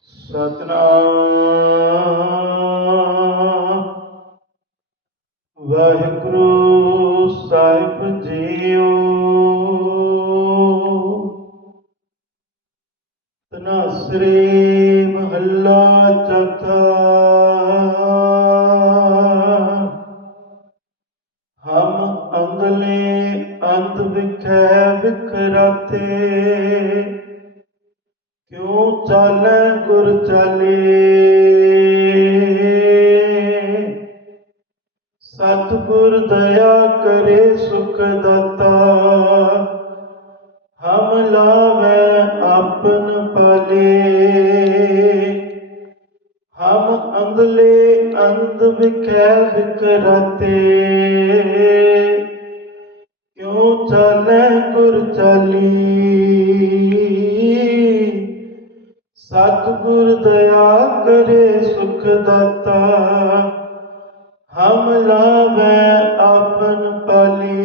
ਸਤਨਾਮ। ਵਾਹਿਗੁਰੂ ਸਾਹਿਬ ਜੀਓ। ਤਨਾਸਰੀ ਮਹੱਲਾ ਚੌਥਾ। ਹਮ ਅੰਗਲੇ ਅੰਤ ਵਿਖੈ ਵਿਖਰਾਤੇ। ਕਿਉ ਚਾਲੈ ਗੁਰ ਚਾਲੇ ਸਤਿਗੁਰ ਦਇਆ ਕਰੇ ਸੁਖ ਦਾਤਾ। ਹਮ ਲਾਵੈ ਆਪਨ ਪਾਲੇ। ਹਮ ਅੰਧਲੇ ਅੰਧ ਵਿਖੈ ਵਿਕਰਾਤੇ। ਕਿਉ ਚਾਲੈ ਗੁਰ ਚਾਲੀ ਸਤਿਗੁਰ ਦਇਆ ਕਰੇ ਸੁਖ ਦਾਤਾ। ਹਮ ਲਾਵੈ ਆਪਨ ਪਾਲੀ।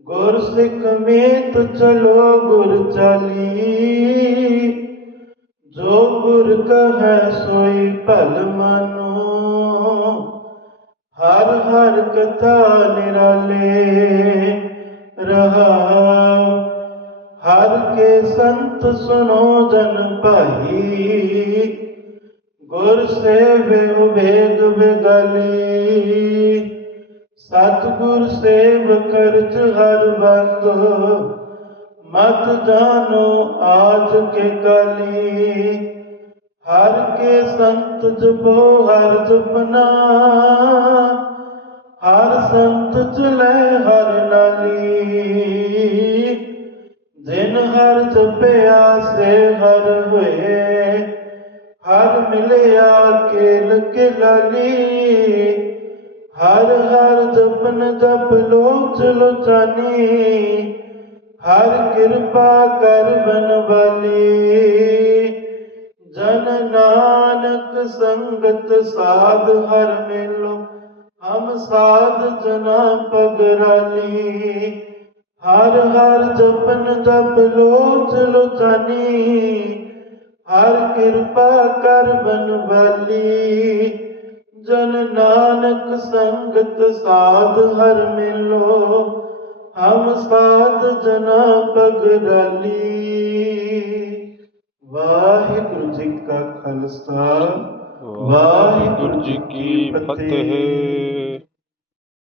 ਗੁਰ ਸਿੱਖ ਮੇਤ ਚਲੋ ਗੁਰ ਚਾਲੀ। ਜੋ ਗੁਰ ਕਹੈ ਸੋਈ ਭਲ ਮਾਨੋ। ਹਰ ਹਰ ਕਥਾ ਨਿਰਾਲੇ। ਰਹਾਉ ਹਰ ਸੰਤ ਸੁਨੋ ਜਨ ਭਾਈ। ਗੁਰ ਸੇਵਿ ਵੇਗ ਵਿਗਲੀ ਸਤਿਗੁਰ ਸੇਵ ਕਰਜ ਹਰ ਬੰਦ। ਮਤ ਜਾਨੋ ਆਜ ਕੇ ਕਾਲੀ। ਹਰ ਕੇ ਸੰਤ ਜਪੋ ਹਰ ਜਪਨਾ। ਹਰ ਸੰਤ ਚ ਲੈ ਹਰ ਨਾਲੀ। ਹਰ ਜਪਿਆ ਸੇ ਹਰ ਹੋਏ, ਹਰ ਮਿਲਿਆ ਕੇਲ ਕੇ ਲਾਲੀ ਹਰ ਹਰ ਜਪਨ ਜਪ ਲੋਚ ਲੋਚਾਨੀ, ਹਰ ਕਿਰਪਾ ਕਰ ਬਨਵਾਲੀ। ਜਨ ਨਾਨਕ ਸੰਗਤ ਸਾਧ ਹਰ ਮਿਲੋ, ਹਮ ਸਾਧ ਜਨਾ ਪਗਰਾਲੀ ਹਰ ਹਰ ਜਪਨ ਜਪ ਲੋਚ ਲੋਚਾਨੀ ਹਰ ਕਿਰਪਾ ਕਰ ਬਨਵਾਲੀ। ਜਨ ਨਾਨਕ ਸੰਗਤ ਸਾਧ ਹਰ ਮਿਲੋ ਹਮ ਸਾਧ ਜਨਾ ਪਗਰਾਲੀ ਵਾਹਿਗੁਰੂ ਜੀ ਕਾ ਖਾਲਸਾ ਵਾਹਿਗੁਰੂ ਜੀ ਕੀ ਫਤਿਹ।